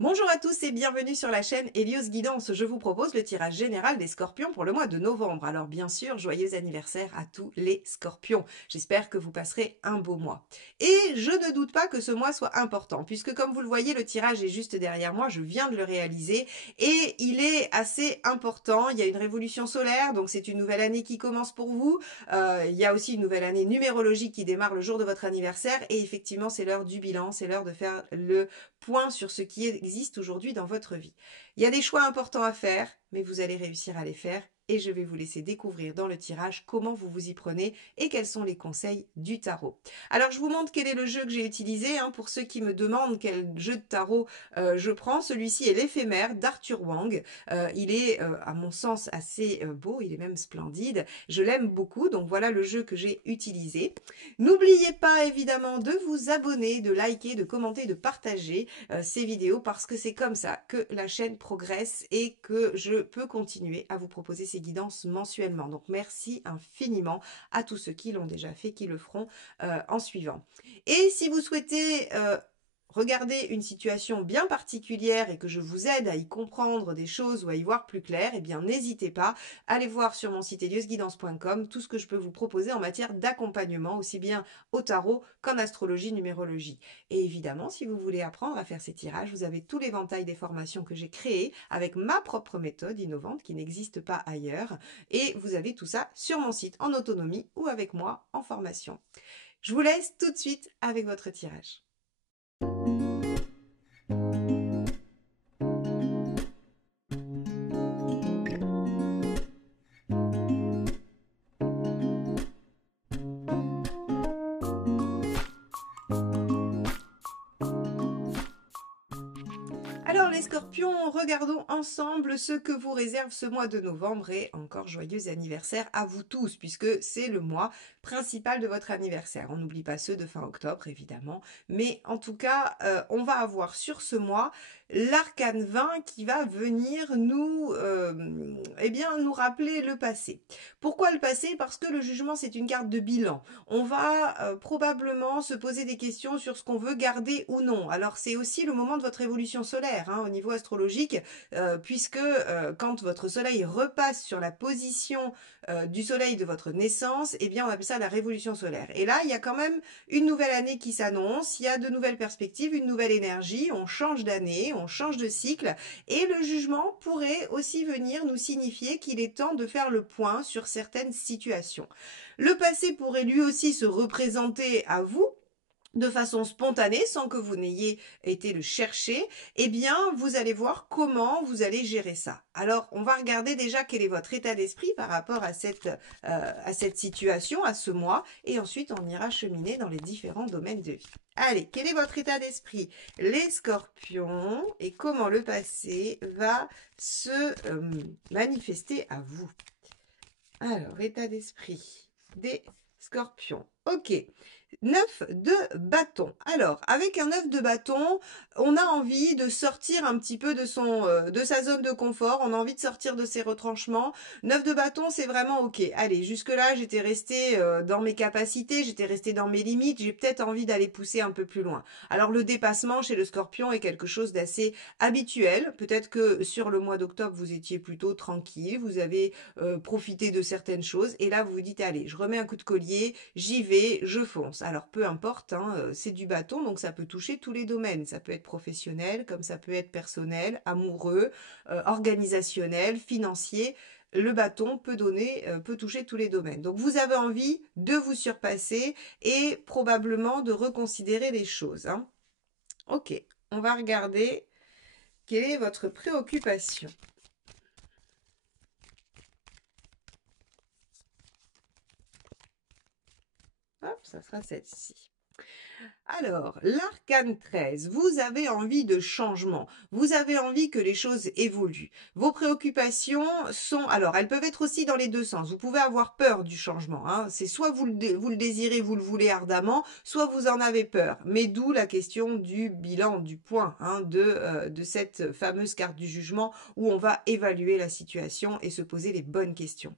Bonjour à tous et bienvenue sur la chaîne Hélios Guidance. Je vous propose le tirage général des scorpions pour le mois de novembre. Alors bien sûr, joyeux anniversaire à tous les scorpions. J'espère que vous passerez un beau mois. Et je ne doute pas que ce mois soit important puisque comme vous le voyez, le tirage est juste derrière moi. Je viens de le réaliser et il est assez important. Il y a une révolution solaire, donc c'est une nouvelle année qui commence pour vous. Il y a aussi une nouvelle année numérologique qui démarre le jour de votre anniversaire et effectivement, c'est l'heure du bilan, c'est l'heure de faire le point sur ce qui existe aujourd'hui dans votre vie. Il y a des choix importants à faire, mais vous allez réussir à les faire et je vais vous laisser découvrir dans le tirage comment vous vous y prenez et quels sont les conseils du tarot. Alors je vous montre quel est le jeu que j'ai utilisé pour ceux qui me demandent quel jeu de tarot je prends. Celui-ci est l'éphémère d'Arthur Wang. Il est à mon sens assez beau, il est même splendide. Je l'aime beaucoup, donc voilà le jeu que j'ai utilisé. N'oubliez pas évidemment de vous abonner, de liker, de commenter, de partager ces vidéos parce que c'est comme ça que la chaîne progresse et que je peux continuer à vous proposer ces guidances mensuellement. Donc merci infiniment à tous ceux qui l'ont déjà fait, qui le feront en suivant. Et si vous souhaitez regardez une situation bien particulière et que je vous aide à y comprendre des choses ou à y voir plus clair, eh bien n'hésitez pas, allez voir sur mon site heliosguidance.com tout ce que je peux vous proposer en matière d'accompagnement, aussi bien au tarot qu'en astrologie, numérologie. Et évidemment, si vous voulez apprendre à faire ces tirages, vous avez tout l'éventail des formations que j'ai créées avec ma propre méthode innovante qui n'existe pas ailleurs. Et vous avez tout ça sur mon site en autonomie ou avec moi en formation. Je vous laisse tout de suite avec votre tirage. Alors les scorpions, regardons ensemble ce que vous réserve ce mois de novembre et encore joyeux anniversaire à vous tous puisque c'est le mois principal de votre anniversaire. On n'oublie pas ceux de fin octobre évidemment, mais en tout cas on va avoir sur ce mois l'arcane 20 qui va venir nous rappeler le passé. Pourquoi le passé? Parce que le jugement c'est une carte de bilan. On va probablement se poser des questions sur ce qu'on veut garder ou non. Alors c'est aussi le moment de votre évolution solaire au niveau astrologique, puisque quand votre soleil repasse sur la position du soleil de votre naissance, eh bien on appelle ça la révolution solaire. Et là, il y a quand même une nouvelle année qui s'annonce, il y a de nouvelles perspectives, une nouvelle énergie, on change d'année, on change de cycle, et le jugement pourrait aussi venir nous signifier qu'il est temps de faire le point sur certaines situations. Le passé pourrait lui aussi se représenter à vous de façon spontanée, sans que vous n'ayez été le chercher, eh bien, vous allez voir comment vous allez gérer ça. Alors, on va regarder déjà quel est votre état d'esprit par rapport à cette situation, à ce mois, et ensuite, on ira cheminer dans les différents domaines de vie. Allez, quel est votre état d'esprit, les scorpions, et comment le passé va se manifester à vous? Alors, état d'esprit des scorpions. Ok. 9 de bâton. Alors, avec un 9 de bâton, on a envie de sortir un petit peu de sa zone de confort, on a envie de sortir de ses retranchements. 9 de bâton, c'est vraiment ok. Allez, jusque-là, j'étais restée dans mes capacités, j'étais restée dans mes limites, j'ai peut-être envie d'aller pousser un peu plus loin. Alors, le dépassement chez le scorpion est quelque chose d'assez habituel. Peut-être que sur le mois d'octobre, vous étiez plutôt tranquille, vous avez profité de certaines choses, et là, vous vous dites, allez, je remets un coup de collier, j'y vais, je fonce. Alors peu importe, c'est du bâton, donc ça peut toucher tous les domaines. Ça peut être professionnel, comme ça peut être personnel, amoureux, organisationnel, financier. Le bâton peut toucher tous les domaines. Donc vous avez envie de vous surpasser et probablement de reconsidérer les choses. Ok, on va regarder quelle est votre préoccupation. Hop, ça sera celle-ci. Alors, l'arcane 13, vous avez envie de changement, vous avez envie que les choses évoluent. Vos préoccupations sont, alors elles peuvent être aussi dans les deux sens, vous pouvez avoir peur du changement, c'est soit vous le désirez, vous le voulez ardemment, soit vous en avez peur. Mais d'où la question du bilan, du point, de cette fameuse carte du jugement où on va évaluer la situation et se poser les bonnes questions.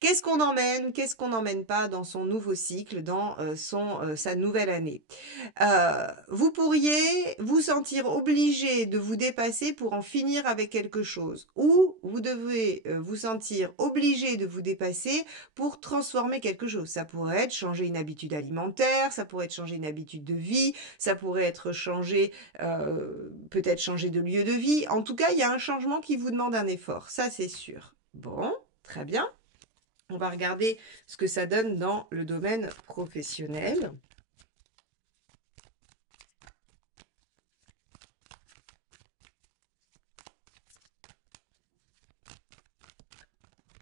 Qu'est-ce qu'on emmène pas dans son nouveau cycle, dans sa nouvelle année? Vous pourriez vous sentir obligé de vous dépasser pour en finir avec quelque chose. Ou vous devez vous sentir obligé de vous dépasser pour transformer quelque chose. Ça pourrait être changer une habitude alimentaire, ça pourrait être changer une habitude de vie, ça pourrait être changer, peut-être changer de lieu de vie. En tout cas, il y a un changement qui vous demande un effort. Ça, c'est sûr. Bon, très bien. On va regarder ce que ça donne dans le domaine professionnel.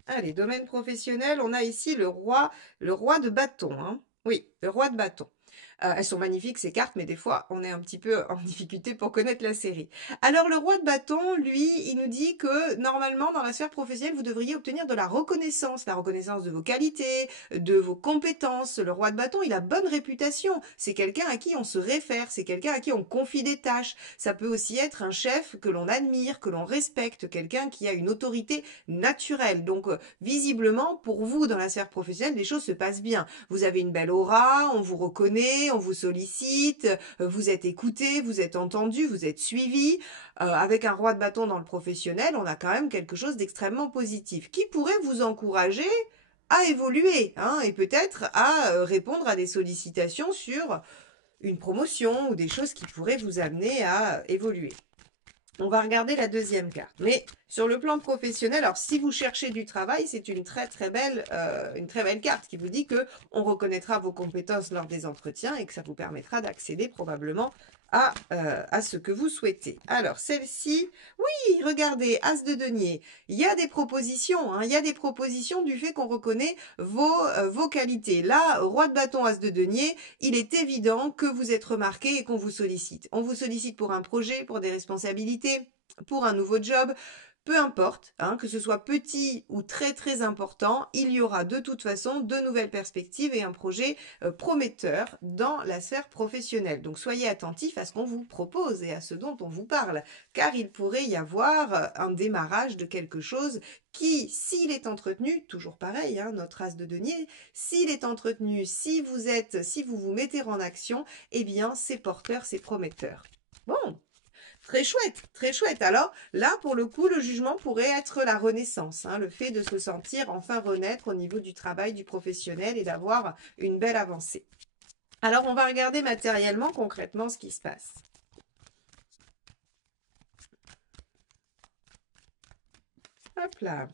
Allez, domaine professionnel, on a ici le roi de bâton, hein. Oui, le roi de bâton. Elles sont magnifiques ces cartes, mais des fois on est un petit peu en difficulté pour connaître la série. Alors le roi de bâton, lui, il nous dit que normalement dans la sphère professionnelle, vous devriez obtenir de la reconnaissance de vos qualités, de vos compétences. Le roi de bâton, il a bonne réputation. C'est quelqu'un à qui on se réfère, c'est quelqu'un à qui on confie des tâches. Ça peut aussi être un chef que l'on admire, que l'on respecte, quelqu'un qui a une autorité naturelle. Donc visiblement, pour vous dans la sphère professionnelle, les choses se passent bien. Vous avez une belle aura, on vous reconnaît, on vous sollicite, vous êtes écouté, vous êtes entendu, vous êtes suivi. Avec un roi de bâton dans le professionnel, on a quand même quelque chose d'extrêmement positif qui pourrait vous encourager à évoluer, hein, et peut-être à répondre à des sollicitations sur une promotion ou des choses qui pourraient vous amener à évoluer. On va regarder la deuxième carte. Mais sur le plan professionnel, alors si vous cherchez du travail, c'est une très belle carte qui vous dit que on reconnaîtra vos compétences lors des entretiens et que ça vous permettra d'accéder probablement à ce que vous souhaitez. Alors celle-ci, oui, regardez, As de denier. Il y a des propositions, hein, il y a des propositions du fait qu'on reconnaît vos qualités. Là, roi de bâton, As de denier, il est évident que vous êtes remarqué et qu'on vous sollicite. On vous sollicite pour un projet, pour des responsabilités, pour un nouveau job. Peu importe, hein, que ce soit petit ou très important, il y aura de toute façon de nouvelles perspectives et un projet prometteur dans la sphère professionnelle. Donc soyez attentifs à ce qu'on vous propose et à ce dont on vous parle, car il pourrait y avoir un démarrage de quelque chose qui, s'il est entretenu, toujours pareil, hein, notre as de denier, s'il est entretenu, si vous vous mettez en action, eh bien c'est porteur, c'est prometteur. Bon. Très chouette, très chouette. Alors là, pour le coup, le jugement pourrait être la renaissance, hein, le fait de se sentir enfin renaître au niveau du travail, du professionnel et d'avoir une belle avancée. Alors, on va regarder matériellement, concrètement, ce qui se passe. Hop là.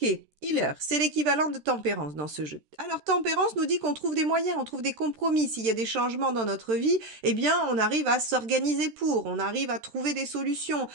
Ok, healer, c'est l'équivalent de tempérance dans ce jeu. Alors tempérance nous dit qu'on trouve des moyens, on trouve des compromis. S'il y a des changements dans notre vie, eh bien on arrive à s'organiser pour, on arrive à trouver des solutions.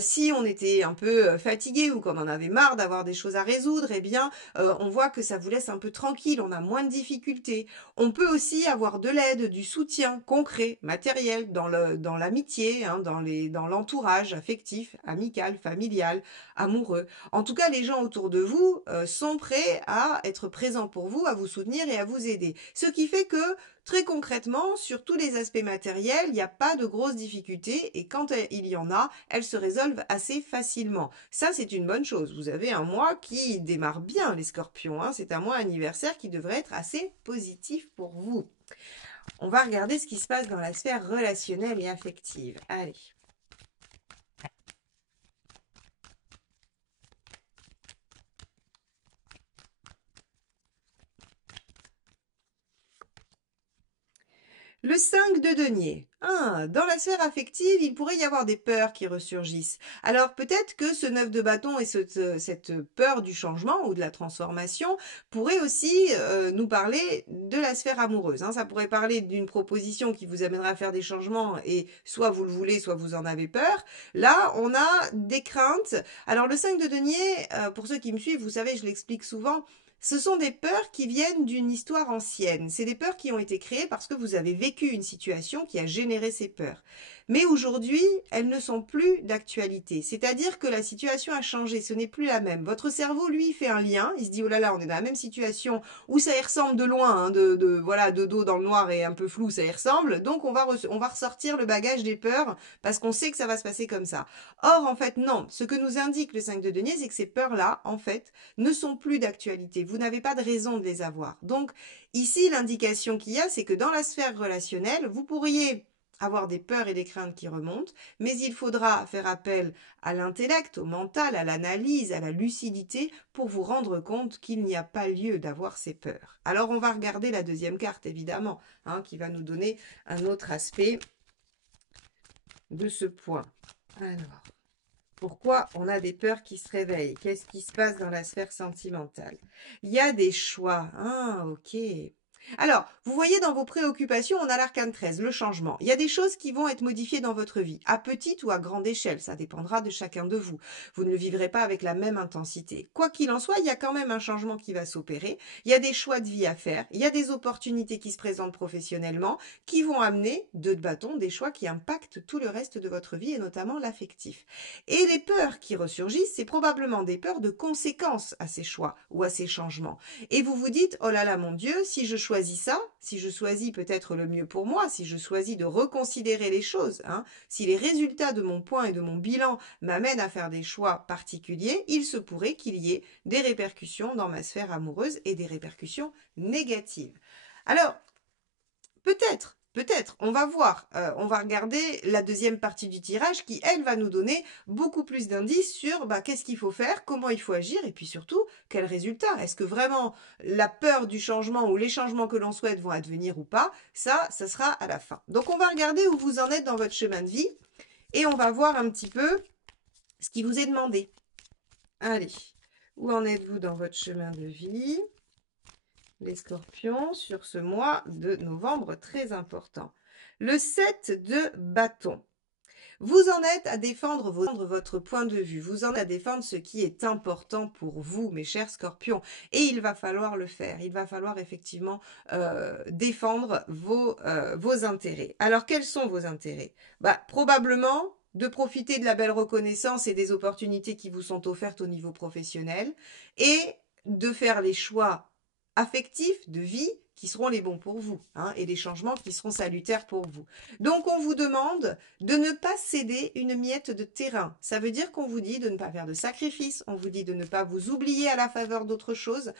Si on était un peu fatigué ou qu'on en avait marre d'avoir des choses à résoudre, eh bien on voit que ça vous laisse un peu tranquille, on a moins de difficultés. On peut aussi avoir de l'aide, du soutien concret, matériel, dans l'amitié, hein, dans l'entourage affectif, amical, familial, amoureux. En tout cas, les gens autour de vous sont prêts à être présents pour vous, à vous soutenir et à vous aider. Ce qui fait que, très concrètement, sur tous les aspects matériels, il n'y a pas de grosses difficultés et quand il y en a, elles se résolvent assez facilement. Ça, c'est une bonne chose. Vous avez un mois qui démarre bien, les scorpions, hein. C'est un mois anniversaire qui devrait être assez positif pour vous. On va regarder ce qui se passe dans la sphère relationnelle et affective. Allez. Le 5 de denier. Dans la sphère affective, il pourrait y avoir des peurs qui ressurgissent. Alors peut-être que ce 9 de bâton et cette peur du changement ou de la transformation pourrait aussi nous parler de la sphère amoureuse, hein. Ça pourrait parler d'une proposition qui vous amènera à faire des changements et soit vous le voulez, soit vous en avez peur. Là, on a des craintes. Alors le 5 de denier, pour ceux qui me suivent, vous savez, je l'explique souvent, ce sont des peurs qui viennent d'une histoire ancienne. C'est des peurs qui ont été créées parce que vous avez vécu une situation qui a généré ces peurs. Mais aujourd'hui, elles ne sont plus d'actualité. C'est-à-dire que la situation a changé, ce n'est plus la même. Votre cerveau, lui, fait un lien. Il se dit, oh là là, on est dans la même situation où ça y ressemble de loin, hein, voilà, de dos dans le noir et un peu flou, ça y ressemble. Donc, on va ressortir le bagage des peurs parce qu'on sait que ça va se passer comme ça. Or, en fait, non. Ce que nous indique le 5 de denier, c'est que ces peurs-là, en fait, ne sont plus d'actualité. Vous n'avez pas de raison de les avoir. Donc, ici, l'indication qu'il y a, c'est que dans la sphère relationnelle, vous pourriez avoir des peurs et des craintes qui remontent, mais il faudra faire appel à l'intellect, au mental, à l'analyse, à la lucidité pour vous rendre compte qu'il n'y a pas lieu d'avoir ces peurs. Alors on va regarder la deuxième carte, évidemment, hein, qui va nous donner un autre aspect de ce point. Alors, pourquoi on a des peurs qui se réveillent? Qu'est-ce qui se passe dans la sphère sentimentale? Il y a des choix. Ah, ok. Alors, vous voyez dans vos préoccupations, on a l'arcane 13, le changement. Il y a des choses qui vont être modifiées dans votre vie, à petite ou à grande échelle, ça dépendra de chacun de vous. Vous ne le vivrez pas avec la même intensité. Quoi qu'il en soit, il y a quand même un changement qui va s'opérer, il y a des choix de vie à faire, il y a des opportunités qui se présentent professionnellement, qui vont amener, deux de bâton, des choix qui impactent tout le reste de votre vie, et notamment l'affectif. Et les peurs qui ressurgissent, c'est probablement des peurs de conséquences à ces choix ou à ces changements. Et vous vous dites, oh là là mon Dieu, si je choisis ça, si je choisis peut-être le mieux pour moi, si je choisis de reconsidérer les choses, hein, si les résultats de mon point et de mon bilan m'amènent à faire des choix particuliers, il se pourrait qu'il y ait des répercussions dans ma sphère amoureuse et des répercussions négatives. Alors, peut-être, on va voir, on va regarder la deuxième partie du tirage qui, elle, va nous donner beaucoup plus d'indices sur qu'est-ce qu'il faut faire, comment il faut agir et puis surtout, quel résultat. Est-ce que vraiment la peur du changement ou les changements que l'on souhaite vont advenir ou pas? Ça sera à la fin. Donc, on va regarder où vous en êtes dans votre chemin de vie et on va voir un petit peu ce qui vous est demandé. Allez, où en êtes-vous dans votre chemin de vie ? Les scorpions sur ce mois de novembre très important. Le 7 de bâton. Vous en êtes à défendre votre point de vue. Vous en êtes à défendre ce qui est important pour vous, mes chers scorpions. Et il va falloir le faire. Il va falloir effectivement défendre vos intérêts. Alors, quels sont vos intérêts? Probablement de profiter de la belle reconnaissance et des opportunités qui vous sont offertes au niveau professionnel et de faire les choix affectifs, de vie, qui seront les bons pour vous, hein, et les changements qui seront salutaires pour vous. Donc, on vous demande de ne pas céder une miette de terrain. Ça veut dire qu'on vous dit de ne pas faire de sacrifices, on vous dit de ne pas vous oublier à la faveur d'autre chose,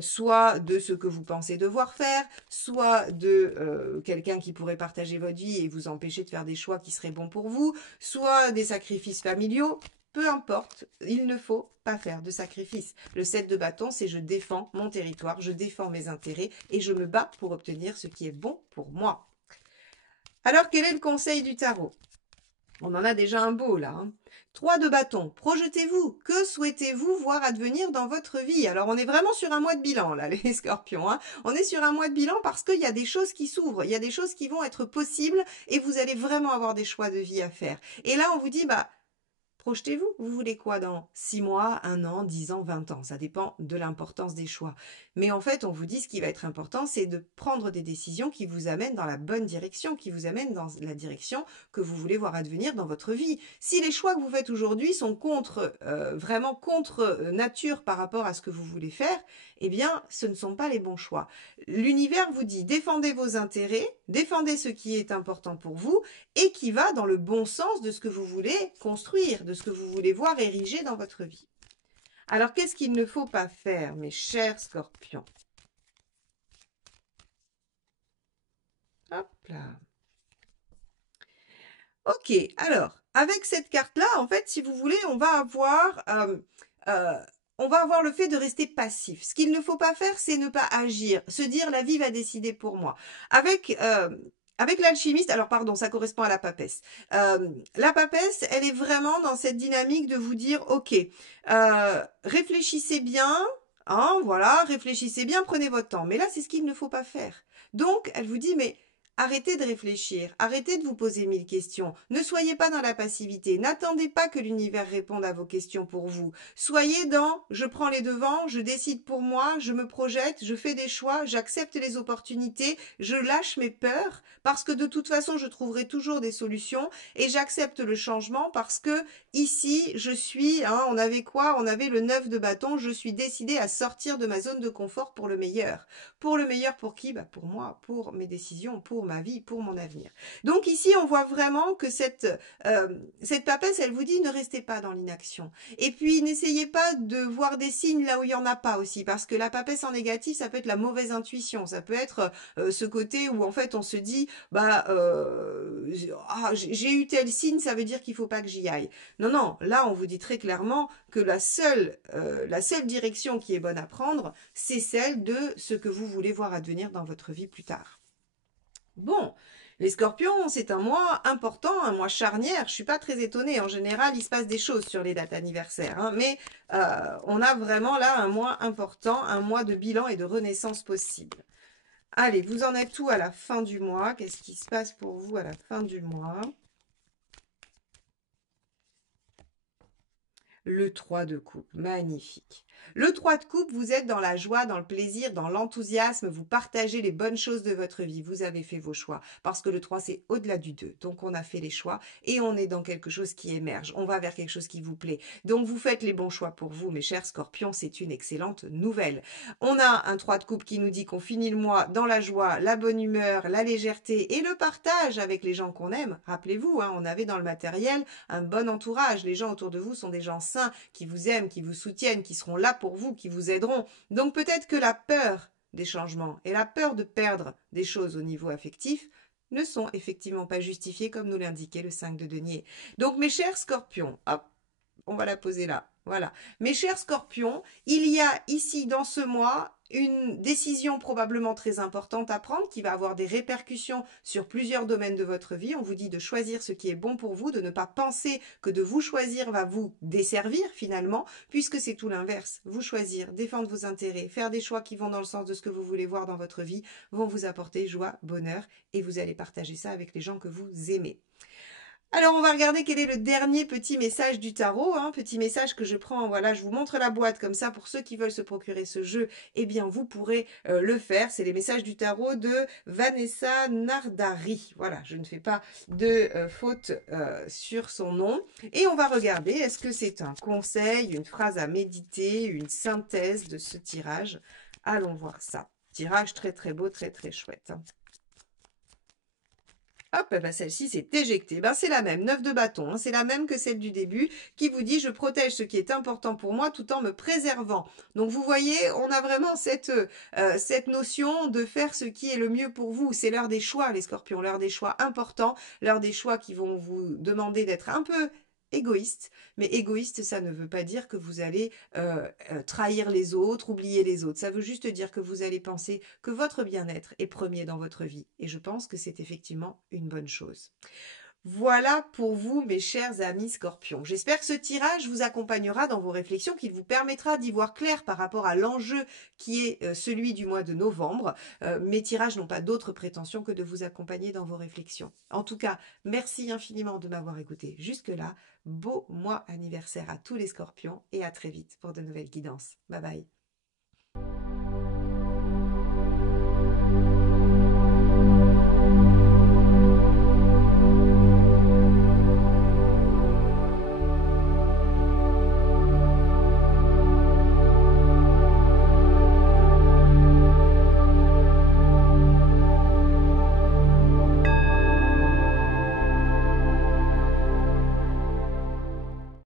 soit de ce que vous pensez devoir faire, soit de quelqu'un qui pourrait partager votre vie et vous empêcher de faire des choix qui seraient bons pour vous, soit des sacrifices familiaux. Peu importe, il ne faut pas faire de sacrifice. Le 7 de bâton, c'est je défends mon territoire, je défends mes intérêts et je me bats pour obtenir ce qui est bon pour moi. Alors, quel est le conseil du tarot? On en a déjà un beau là. 3 de bâton, projetez-vous. Que souhaitez-vous voir advenir dans votre vie? Alors, on est vraiment sur un mois de bilan là, les scorpions. Hein. On est sur un mois de bilan parce qu'il y a des choses qui s'ouvrent, il y a des choses qui vont être possibles et vous allez vraiment avoir des choix de vie à faire. Et là, on vous dit, projetez-vous, vous voulez quoi dans 6 mois, 1 an, 10 ans, 20 ans? Ça dépend de l'importance des choix. Mais en fait, on vous dit ce qui va être important, c'est de prendre des décisions qui vous amènent dans la bonne direction, qui vous amènent dans la direction que vous voulez voir advenir dans votre vie. Si les choix que vous faites aujourd'hui sont vraiment contre nature par rapport à ce que vous voulez faire, eh bien, ce ne sont pas les bons choix. L'univers vous dit défendez vos intérêts, défendez ce qui est important pour vous et qui va dans le bon sens de ce que vous voulez construire, de ce que vous voulez voir érigé dans votre vie. Alors, qu'est-ce qu'il ne faut pas faire, mes chers scorpions? Hop là. Ok, alors, avec cette carte-là, en fait, si vous voulez, on va avoir le fait de rester passif. Ce qu'il ne faut pas faire, c'est ne pas agir, se dire la vie va décider pour moi. Avec l'alchimiste, alors pardon, ça correspond à la papesse. La papesse, elle est vraiment dans cette dynamique de vous dire, ok, réfléchissez bien, hein, voilà, réfléchissez bien, prenez votre temps. Mais là, c'est ce qu'il ne faut pas faire. Donc, elle vous dit, mais Arrêtez de réfléchir, arrêtez de vous poser 1000 questions. Ne soyez pas dans la passivité, n'attendez pas que l'univers réponde à vos questions pour vous. Soyez dans je prends les devants, je décide pour moi, je me projette, je fais des choix, j'accepte les opportunités, je lâche mes peurs parce que de toute façon je trouverai toujours des solutions et j'accepte le changement parce que ici je suis, on avait quoi? On avait le 9 de bâton, je suis décidée à sortir de ma zone de confort pour le meilleur. Pour le meilleur pour qui? Pour moi, pour mes décisions, pour ma vie, pour mon avenir. Donc ici, on voit vraiment que cette papesse, elle vous dit ne restez pas dans l'inaction. Et puis, n'essayez pas de voir des signes là où il n'y en a pas aussi, parce que la papesse en négatif, ça peut être la mauvaise intuition, ça peut être ce côté où en fait on se dit, j'ai eu tel signe, ça veut dire qu'il ne faut pas que j'y aille. Non, non, là on vous dit très clairement que la seule direction qui est bonne à prendre, c'est celle de ce que vous voulez voir advenir dans votre vie plus tard. Bon, les scorpions, c'est un mois important, un mois charnière. Je ne suis pas très étonnée. En général, il se passe des choses sur les dates anniversaires. Mais on a vraiment là un mois important, un mois de bilan et de renaissance possible. Allez, vous en êtes où à la fin du mois? Qu'est-ce qui se passe pour vous à la fin du mois? Le 3 de coupe, magnifique. Le 3 de coupe, vous êtes dans la joie, dans le plaisir, dans l'enthousiasme, vous partagez les bonnes choses de votre vie, vous avez fait vos choix, parce que le 3 c'est au-delà du 2, donc on a fait les choix et on est dans quelque chose qui émerge, on va vers quelque chose qui vous plaît. Donc vous faites les bons choix pour vous, mes chers scorpions, c'est une excellente nouvelle. On a un 3 de coupe qui nous dit qu'on finit le mois dans la joie, la bonne humeur, la légèreté et le partage avec les gens qu'on aime. Rappelez-vous, on avait dans le matériel un bon entourage, les gens autour de vous sont des gens sains, qui vous aiment, qui vous soutiennent, qui seront là pour vous, qui vous aideront. Donc peut-être que la peur des changements et la peur de perdre des choses au niveau affectif ne sont effectivement pas justifiées comme nous l'indiquait le 5 de denier. Donc mes chers scorpions, hop, on va la poser là. Voilà. Mes chers scorpions, il y a ici dans ce mois une décision probablement très importante à prendre qui va avoir des répercussions sur plusieurs domaines de votre vie. On vous dit de choisir ce qui est bon pour vous, de ne pas penser que de vous choisir va vous desservir finalement, puisque c'est tout l'inverse. Vous choisir, défendre vos intérêts, faire des choix qui vont dans le sens de ce que vous voulez voir dans votre vie, vont vous apporter joie, bonheur et vous allez partager ça avec les gens que vous aimez. Alors, on va regarder quel est le dernier petit message du tarot, petit message que je prends, voilà, je vous montre la boîte comme ça, pour ceux qui veulent se procurer ce jeu, eh bien, vous pourrez le faire, c'est les messages du tarot de Vanessa Nardari, voilà, je ne fais pas de faute sur son nom, et on va regarder, est-ce que c'est un conseil, une phrase à méditer, une synthèse de ce tirage? Allons voir ça. Tirage très très beau, très très chouette. Hop, celle-ci s'est éjectée. C'est la même, 9 de bâton. C'est la même que celle du début qui vous dit « Je protège ce qui est important pour moi tout en me préservant ». Donc, vous voyez, on a vraiment cette notion de faire ce qui est le mieux pour vous. C'est l'heure des choix, les scorpions, l'heure des choix importants, l'heure des choix qui vont vous demander d'être un peu égoïste, mais égoïste, ça ne veut pas dire que vous allez trahir les autres, oublier les autres. Ça veut juste dire que vous allez penser que votre bien-être est premier dans votre vie. Et je pense que c'est effectivement une bonne chose. Voilà pour vous, mes chers amis scorpions. J'espère que ce tirage vous accompagnera dans vos réflexions, qu'il vous permettra d'y voir clair par rapport à l'enjeu qui est celui du mois de novembre. Mes tirages n'ont pas d'autre prétention que de vous accompagner dans vos réflexions. En tout cas, merci infiniment de m'avoir écouté jusque-là. Beau mois anniversaire à tous les scorpions et à très vite pour de nouvelles guidances. Bye bye.